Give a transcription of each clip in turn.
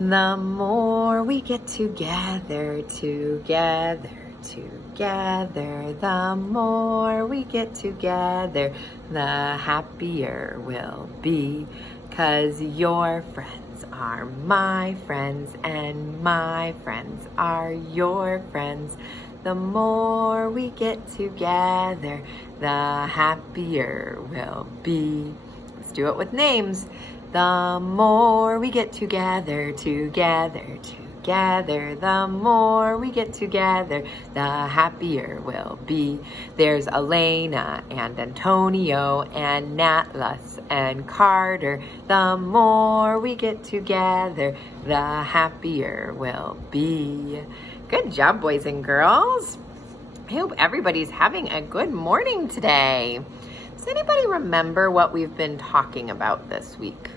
The more we get together, together, the more we get together, the happier we'll be. 'Cause your friends are my friends and my friends are your friends. The more we get together, the happier we'll be. Let's do it with names. The more we get together, together, the more we get together, the happier we'll be. There's Elena and Antonio and Natlas and Carter. The more we get together, the happier we'll be. Good job, boys and girls. I hope everybody's having a good morning today. Does anybody remember what we've been talking about this week?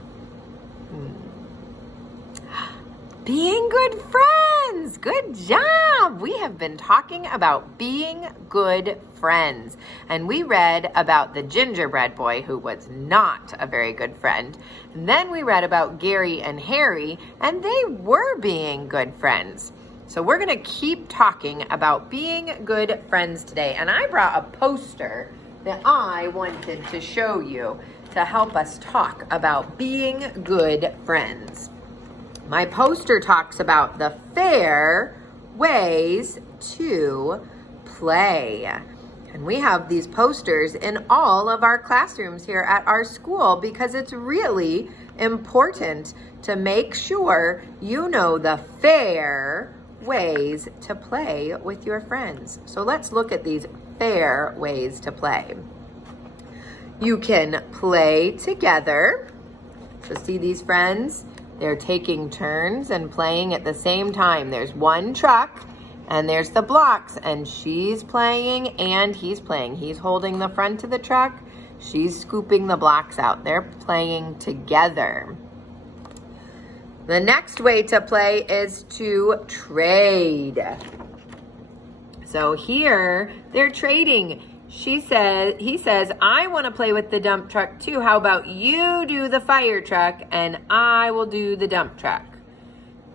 Being good friends. Good job. We have been talking about being good friends. And we read about the gingerbread boy who was not a very good friend. And then we read about Gary and Harry, and they were being good friends. So we're going to keep talking about being good friends today. And I brought a poster that I wanted to show you to help us talk about being good friends. My poster talks about the fair ways to play. And we have these posters in all of our classrooms here at our school because it's really important to make sure you know the fair ways to play with your friends. So let's look at these fair ways to play. You can play together. So see these friends? They're taking turns and playing at the same time. There's one truck and there's the blocks, and she's playing and he's playing. He's holding the front of the truck. She's scooping the blocks out. They're playing together. The next way to play is to trade. So here they're trading. He says, I want to play with the dump truck too. How about you do the fire truck and I will do the dump truck?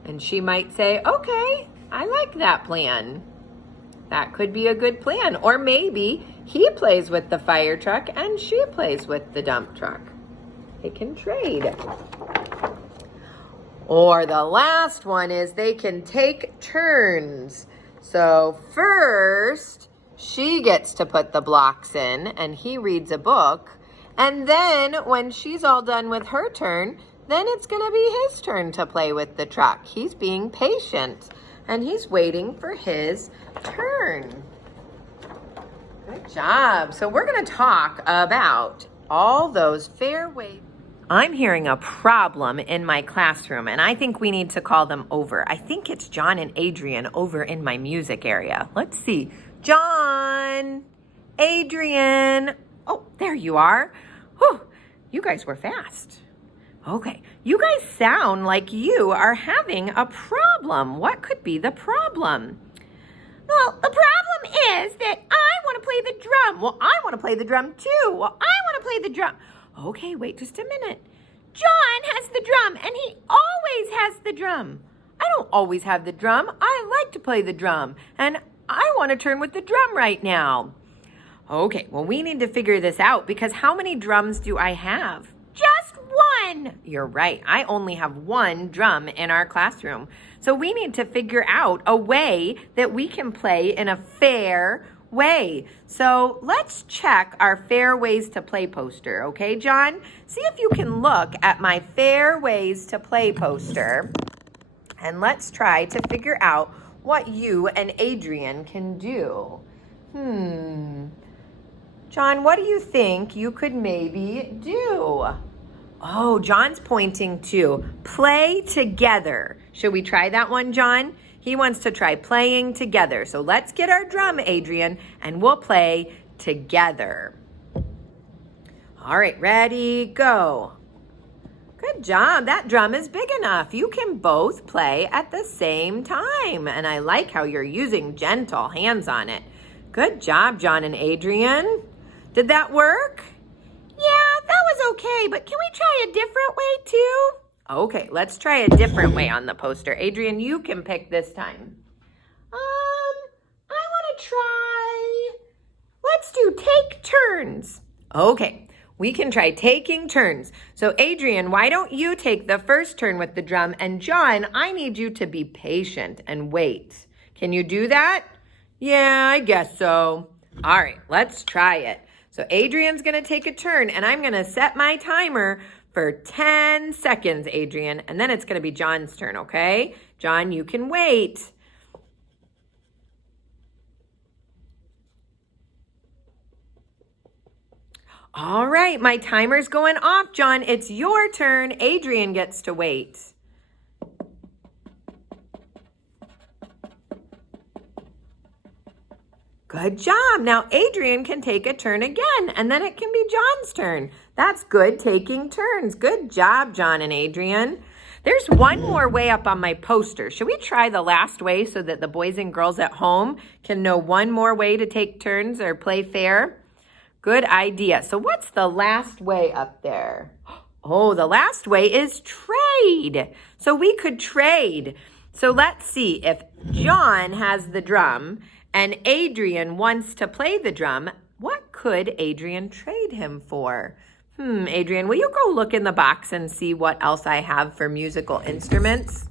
And she might say, okay, I like that plan. That could be a good plan. Or maybe he plays with the fire truck and she plays with the dump truck. They can trade. Or the last one is they can take turns. So first, she gets to put the blocks in and he reads a book. And then when she's all done with her turn, then it's going to be his turn to play with the truck. He's being patient and he's waiting for his turn. Good job. So we're going to talk about all those fair ways. I'm hearing a problem in my classroom, and I think we need to call them over. I think it's John and Adrian over in my music area. Let's see. John, Adrian. Oh, there you are. Whew, you guys were fast. Okay, you guys sound like you are having a problem. What could be the problem? Well, the problem is that I want to play the drum. Well, I want to play the drum too. Well, I want to play the drum. Okay, wait just a minute. John has the drum, and he always has the drum. I don't always have the drum. I like to play the drum, and I want to turn with the drum right now. Okay, well, we need to figure this out because how many drums do I have? Just one. You're right. I only have one drum in our classroom. So we need to figure out a way that we can play in a fair way. So let's check our fair ways to play poster. Okay, John? See if you can look at my fair ways to play poster. And let's try to figure out what you and Adrian can do. John, what do you think you could maybe do? Oh, John's pointing to play together. Should we try that one, John? He wants to try playing together. So let's get our drum, Adrian, and we'll play together. All right, ready, go. Good job. That drum is big enough. You can both play at the same time. And I like how you're using gentle hands on it. Good job, John and Adrian. Did that work? Yeah, that was okay, but can we try a different way too? Okay, let's try a different way on the poster. Adrian, you can pick this time. I want to try, let's do take turns. Okay, we can try taking turns. So Adrian, why don't you take the first turn with the drum? And John, I need you to be patient and wait. Can you do that? Yeah, I guess so. All right, let's try it. So Adrian's gonna take a turn and I'm gonna set my timer for 10 seconds, Adrian, and then it's gonna be John's turn, okay? John, you can wait. All right, my timer's going off, John. It's your turn. Adrian gets to wait. Good job. Now Adrian can take a turn again, and then it can be John's turn. That's good, taking turns. Good job, John and Adrian. There's one more way up on my poster. Should we try the last way so that the boys and girls at home can know one more way to take turns or play fair? Good idea. So what's the last way up there? Oh, the last way is trade. So we could trade. So let's see if John has the drum and Adrian wants to play the drum. What could Adrian trade him for? Adrian, will you go look in the box and see what else I have for musical instruments?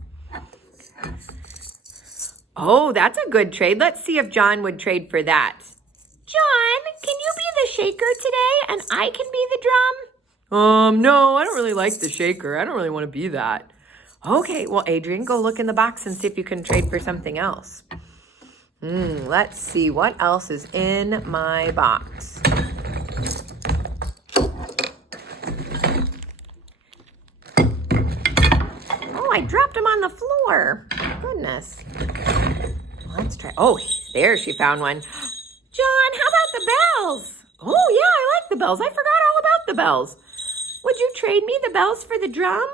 Oh, that's a good trade. Let's see if John would trade for that. John, can you be the shaker today and I can be the drum? No, I don't really like the shaker. I don't really want to be that. Okay, well, Adrian, go look in the box and see if you can trade for something else. Let's see what else is in my box. Oh, I dropped him on the floor. Goodness. Let's try. Oh, there, she found one. John, how about the bells? Oh, yeah, I like the bells. I forgot all about the bells. Would you trade me the bells for the drum?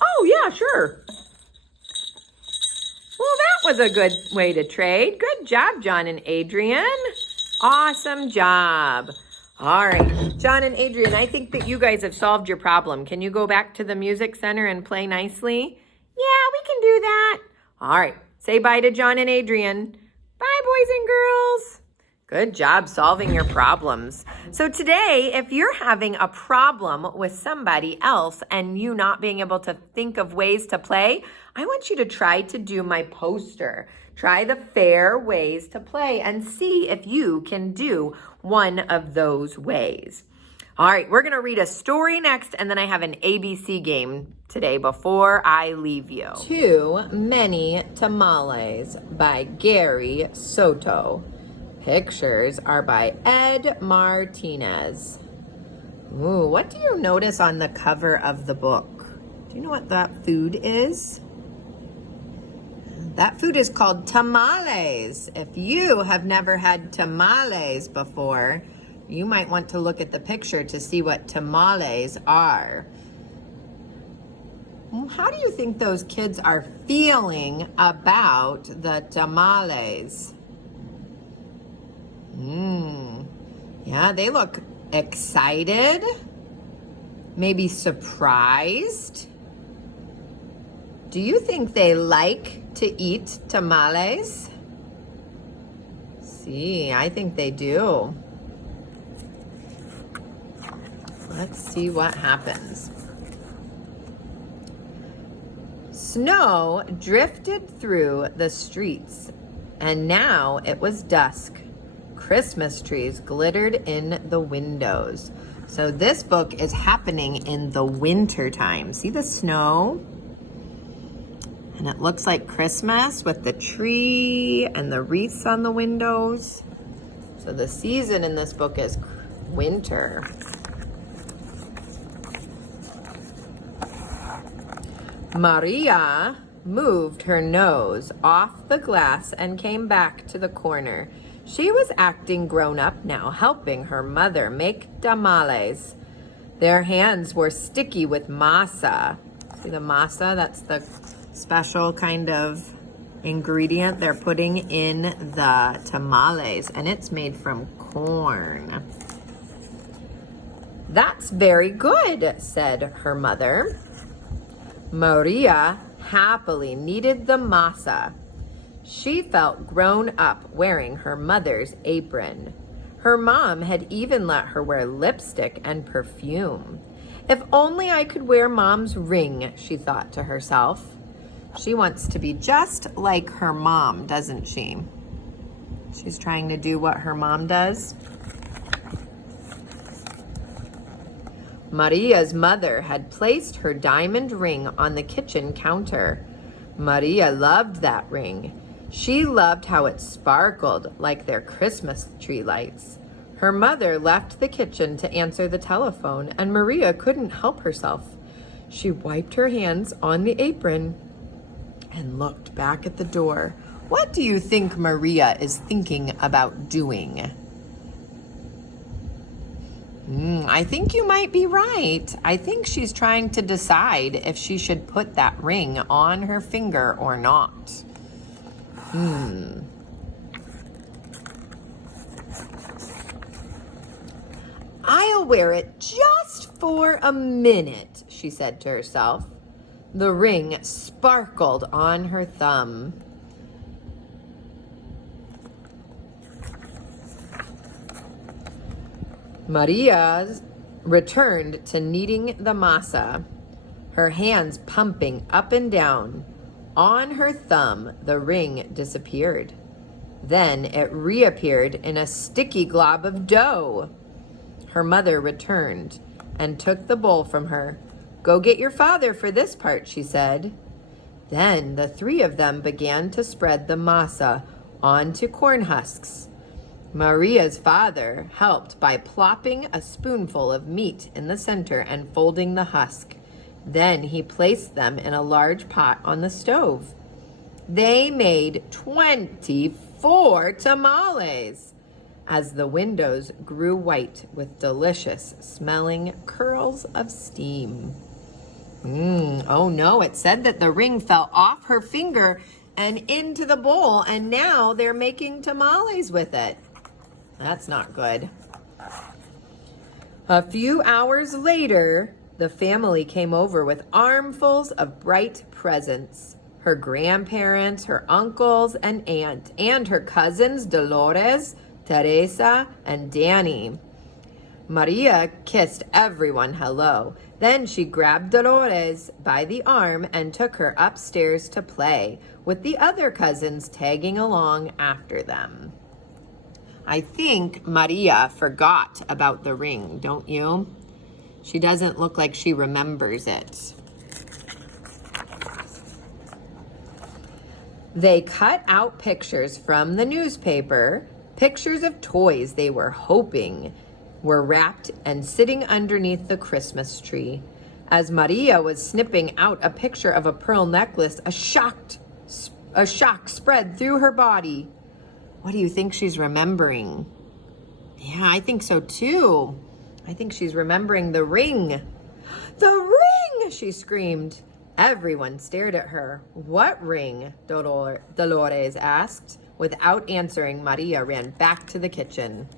Oh, yeah, sure. Well, that was a good way to trade. Good job, John and Adrian. Awesome job. All right, John and Adrian, I think that you guys have solved your problem. Can you go back to the music center and play nicely? Yeah, we can do that. All right, say bye to John and Adrian. Bye, boys and girls. Good job solving your problems. So today, if you're having a problem with somebody else and you not being able to think of ways to play, I want you to try to do my poster. Try the fair ways to play and see if you can do one of those ways. All right, we're going to read a story next, and then I have an ABC game today before I leave you. Too Many Tamales by Gary Soto. Pictures are by Ed Martinez. Ooh, what do you notice on the cover of the book? Do you know what that food is? That food is called tamales. If you have never had tamales before, you might want to look at the picture to see what tamales are. How do you think those kids are feeling about the tamales? Yeah, they look excited, maybe surprised. Do you think they like to eat tamales? See, I think they do. Let's see what happens. Snow drifted through the streets, and now it was dusk. Christmas trees glittered in the windows. So this book is happening in the winter time. See the snow? And it looks like Christmas with the tree and the wreaths on the windows. So the season in this book is winter. Maria moved her nose off the glass and came back to the corner. She was acting grown up now, helping her mother make tamales. Their hands were sticky with masa. See the masa? That's the special kind of ingredient they're putting in the tamales, and it's made from corn. That's very good, said her mother. Maria happily kneaded the masa. She felt grown up wearing her mother's apron. Her mom had even let her wear lipstick and perfume. If only I could wear Mom's ring, she thought to herself. She wants to be just like her mom, doesn't she? She's trying to do what her mom does. Maria's mother had placed her diamond ring on the kitchen counter. Maria loved that ring. She loved how it sparkled like their Christmas tree lights. Her mother left the kitchen to answer the telephone, and Maria couldn't help herself. She wiped her hands on the apron and looked back at the door. What do you think Maria is thinking about doing? I think you might be right. I think she's trying to decide if she should put that ring on her finger or not. I'll wear it just for a minute, she said to herself. The ring sparkled on her thumb. Maria returned to kneading the masa, her hands pumping up and down. On her thumb, the ring disappeared. Then it reappeared in a sticky glob of dough. Her mother returned and took the bowl from her. Go get your father for this part, she said. Then the three of them began to spread the masa onto corn husks. Maria's father helped by plopping a spoonful of meat in the center and folding the husk. Then he placed them in a large pot on the stove. They made 24 tamales as the windows grew white with delicious smelling curls of steam. Oh no, it said that the ring fell off her finger and into the bowl, and now they're making tamales with it. That's not good. A few hours later, the family came over with armfuls of bright presents. Her grandparents, her uncles and aunt, and her cousins Dolores, Teresa, and Danny. Maria kissed everyone hello. Then she grabbed Dolores by the arm and took her upstairs to play, with the other cousins tagging along after them. I think Maria forgot about the ring, don't you? She doesn't look like she remembers it. They cut out pictures from the newspaper, pictures of toys they were hoping were wrapped and sitting underneath the Christmas tree. As Maria was snipping out a picture of a pearl necklace, a shock spread through her body. What do you think she's remembering? Yeah, I think so too. I think she's remembering the ring. The ring, she screamed. Everyone stared at her. What ring? Dolores asked. Without answering, Maria ran back to the kitchen.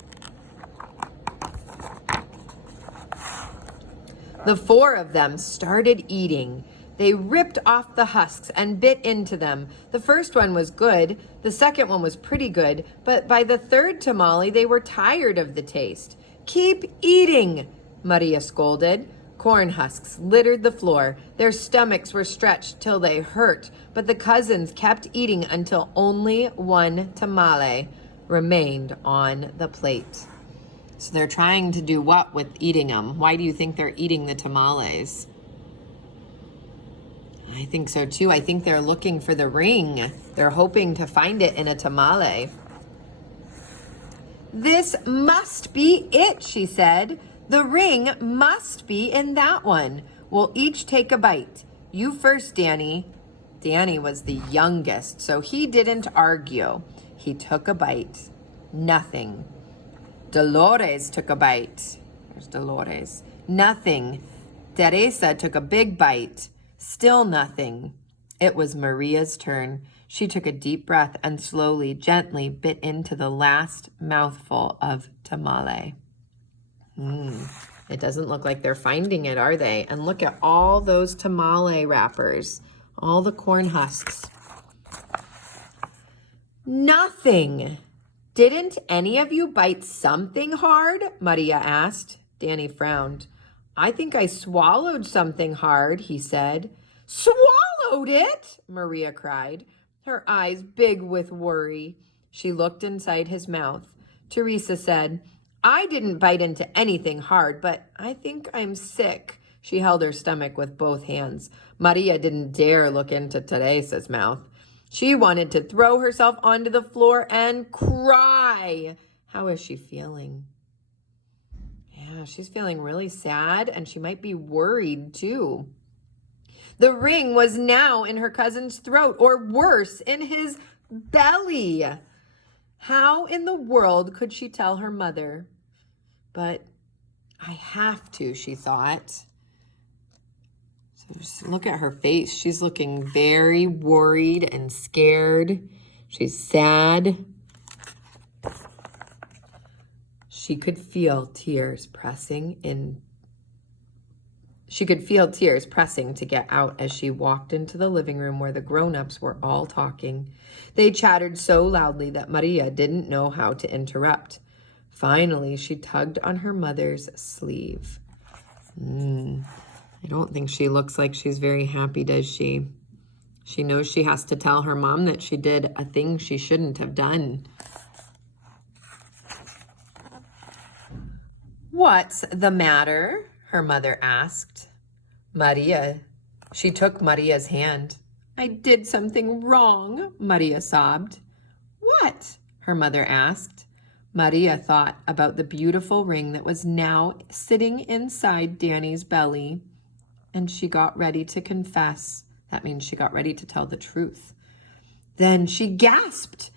The four of them started eating. They ripped off the husks and bit into them. The first one was good. The second one was pretty good. But by the third tamale, they were tired of the taste. Keep eating, Maria scolded. Corn husks littered the floor. Their stomachs were stretched till they hurt. But the cousins kept eating until only one tamale remained on the plate. So they're trying to do what with eating them? Why do you think they're eating the tamales? I think so too. I think they're looking for the ring. They're hoping to find it in a tamale. This must be it, she said. The ring must be in that one. We'll each take a bite. You first, Danny. Danny was the youngest, so he didn't argue. He took a bite. Nothing. Dolores took a bite. There's Dolores. Nothing. Teresa took a big bite. Still nothing. It was Maria's turn. She took a deep breath and slowly, gently bit into the last mouthful of tamale. It doesn't look like they're finding it, are they? And look at all those tamale wrappers, all the corn husks. Nothing. Didn't any of you bite something hard? Maria asked. Danny frowned. I think I swallowed something hard, he said. Swallowed it? Maria cried, her eyes big with worry. She looked inside his mouth. Teresa said, I didn't bite into anything hard, but I think I'm sick. She held her stomach with both hands. Maria didn't dare look into Teresa's mouth. She wanted to throw herself onto the floor and cry. How is she feeling? Yeah, she's feeling really sad, and she might be worried too. The ring was now in her cousin's throat, or worse, in his belly. How in the world could she tell her mother? But I have to, she thought. So just look at her face. She's looking very worried and scared. She's sad. She could feel tears pressing in. She could feel tears pressing to get out as she walked into the living room where the grown-ups were all talking. They chattered so loudly that Maria didn't know how to interrupt. Finally, she tugged on her mother's sleeve. I don't think she looks like she's very happy, does she? She knows she has to tell her mom that she did a thing she shouldn't have done. What's the matter? Her mother asked. She took Maria's hand. I did something wrong, Maria sobbed. What? Her mother asked. Maria thought about the beautiful ring that was now sitting inside Danny's belly, and she got ready to confess. That means she got ready to tell the truth. Then she gasped.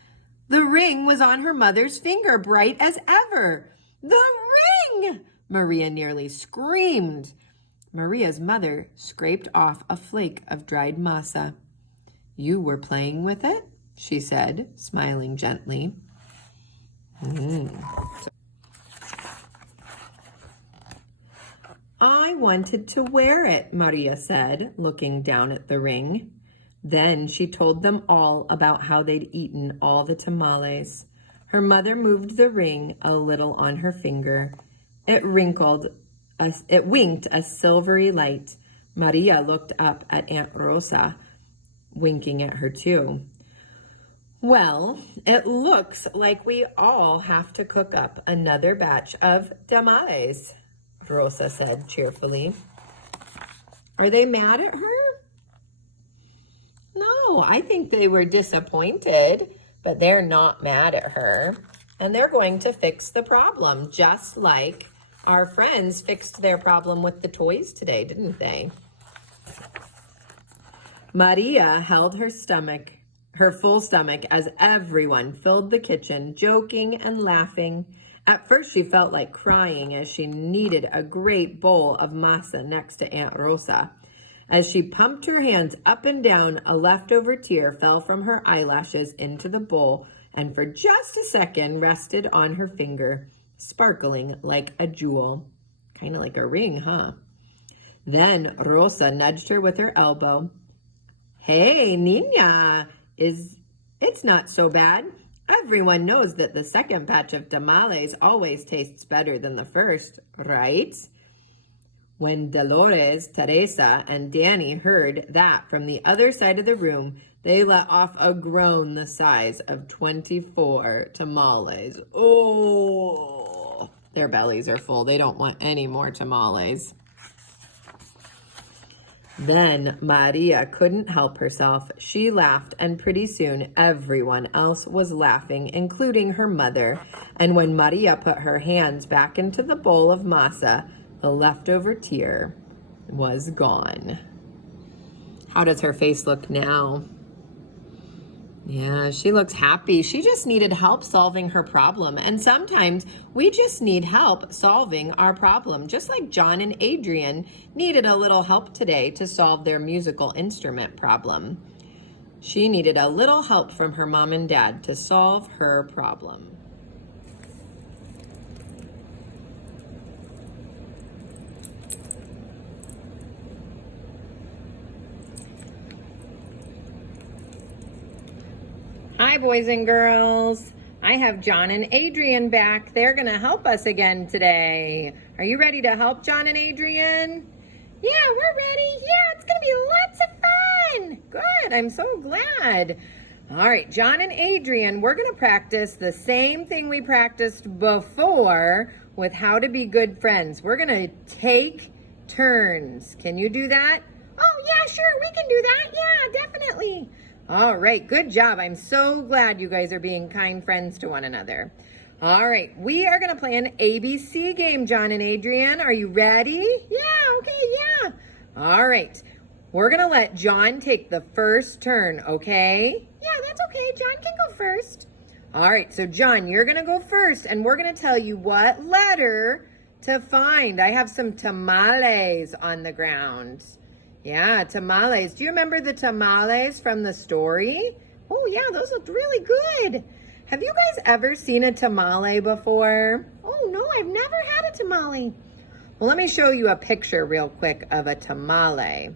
The ring was on her mother's finger, bright as ever. The ring! Maria nearly screamed. Maria's mother scraped off a flake of dried masa. You were playing with it? She said, smiling gently. I wanted to wear it, Maria said, looking down at the ring. Then she told them all about how they'd eaten all the tamales. Her mother moved the ring a little on her finger. It winked a silvery light. Maria looked up at Aunt Rosa, winking at her too. Well, it looks like we all have to cook up another batch of tamales, Rosa said cheerfully. Are they mad at her? No, I think they were disappointed, but they're not mad at her. And they're going to fix the problem, just like our friends fixed their problem with the toys today, didn't they? Maria held her full stomach as everyone filled the kitchen, joking and laughing. At first, she felt like crying as she needed a great bowl of masa next to Aunt Rosa. As she pumped her hands up and down, a leftover tear fell from her eyelashes into the bowl and for just a second rested on her finger, sparkling like a jewel. Kind of like a ring, huh? Then Rosa nudged her with her elbow. Hey, Nina, it's not so bad. Everyone knows that the second batch of tamales always tastes better than the first, right? When Dolores, Teresa, and Danny heard that from the other side of the room, they let off a groan the size of 24 tamales. Oh, their bellies are full. They don't want any more tamales. Then Maria couldn't help herself. She laughed, and pretty soon everyone else was laughing, including her mother. And when Maria put her hands back into the bowl of masa, the leftover tear was gone. How does her face look now? Yeah, she looks happy. She just needed help solving her problem. And sometimes we just need help solving our problem. Just like John and Adrian needed a little help today to solve their musical instrument problem. She needed a little help from her mom and dad to solve her problem. Hi, boys and girls. I have John and Adrian back. They're going to help us again today. Are you ready to help John and Adrian? Yeah, we're ready. Yeah, it's going to be lots of fun. Good. I'm so glad. All right, John and Adrian, we're going to practice the same thing we practiced before with how to be good friends. We're going to take turns. Can you do that? Oh, yeah, sure. We can do that. Yeah, definitely. All right, good job. I'm so glad you guys are being kind friends to one another. All right, we are going to play an ABC game, John and Adrian. Are you ready? Yeah, okay, yeah. All right, we're going to let John take the first turn, okay? Yeah, that's okay. John can go first. All right, so John, you're going to go first, and we're going to tell you what letter to find. I have some tamales on the ground. Yeah, tamales. Do you remember the tamales from the story? Oh, yeah, those look really good. Have you guys ever seen a tamale before? Oh, no, I've never had a tamale. Well, let me show you a picture real quick of a tamale.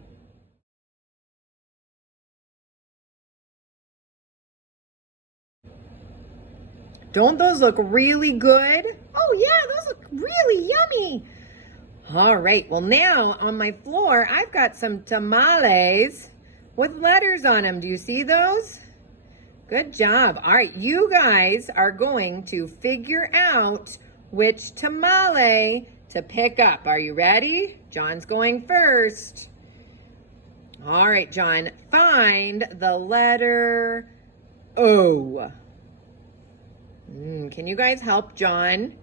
Don't those look really good? Oh, yeah, those look really yummy. All right, well now on my floor, I've got some tamales with letters on them. Do you see those? Good job. All right, you guys are going to figure out which tamale to pick up. Are you ready? John's going first. All right, John, find the letter O. Can you guys help John?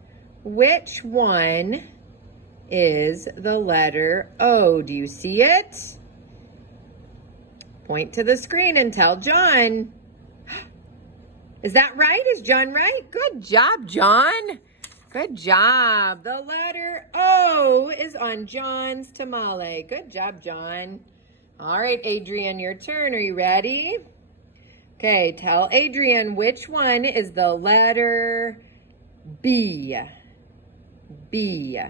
Which one is the letter O? Do you see it? Point to the screen and tell John. Is that right? Is John right? Good job, John. Good job. The letter O is on John's tamale. Good job, John. All right, Adrian, your turn. Are you ready? Okay, tell Adrian which one is the letter B. B.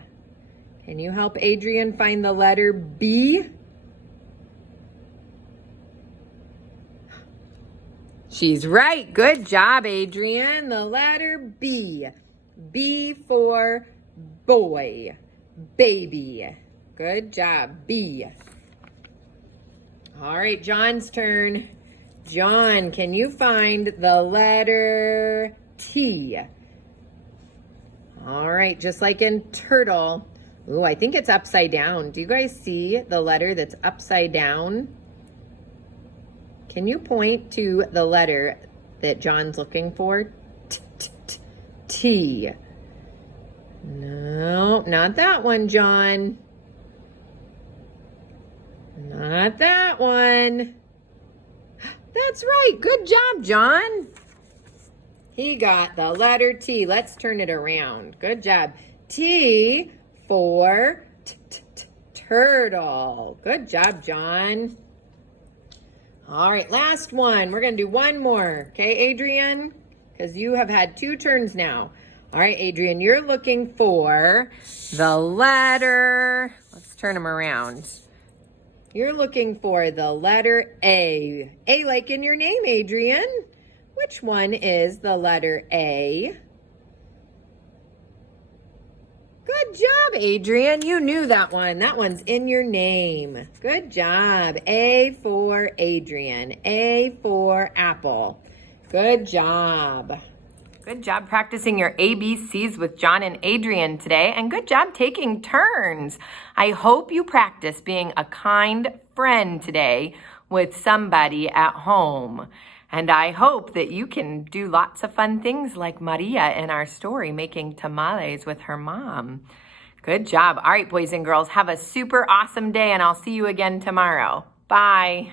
Can you help Adrian find the letter B? She's right. Good job, Adrian. The letter B. B for boy. Baby. Good job. B. All right, John's turn. John, can you find the letter T? All right, just like in turtle. Ooh, I think it's upside down. Do you guys see the letter that's upside down? Can you point to the letter that John's looking for? T. No, not that one, John. Not that one. That's right. Good job, John. He got the letter T. Let's turn it around. Good job. T for turtle. Good job, John. All right, last one. We're going to do one more. Okay, Adrian? Because you have had 2 turns now. All right, Adrian, you're looking for the letter. Let's turn them around. You're looking for the letter A. A like in your name, Adrian. Which one is the letter A? Good job, Adrian. You knew that one. That one's in your name. Good job. A for Adrian. A for apple. Good job. Good job practicing your ABCs with John and Adrian today, and good job taking turns. I hope you practice being a kind friend today with somebody at home. And I hope that you can do lots of fun things like Maria in our story, making tamales with her mom. Good job. All right, boys and girls, have a super awesome day, and I'll see you again tomorrow. Bye.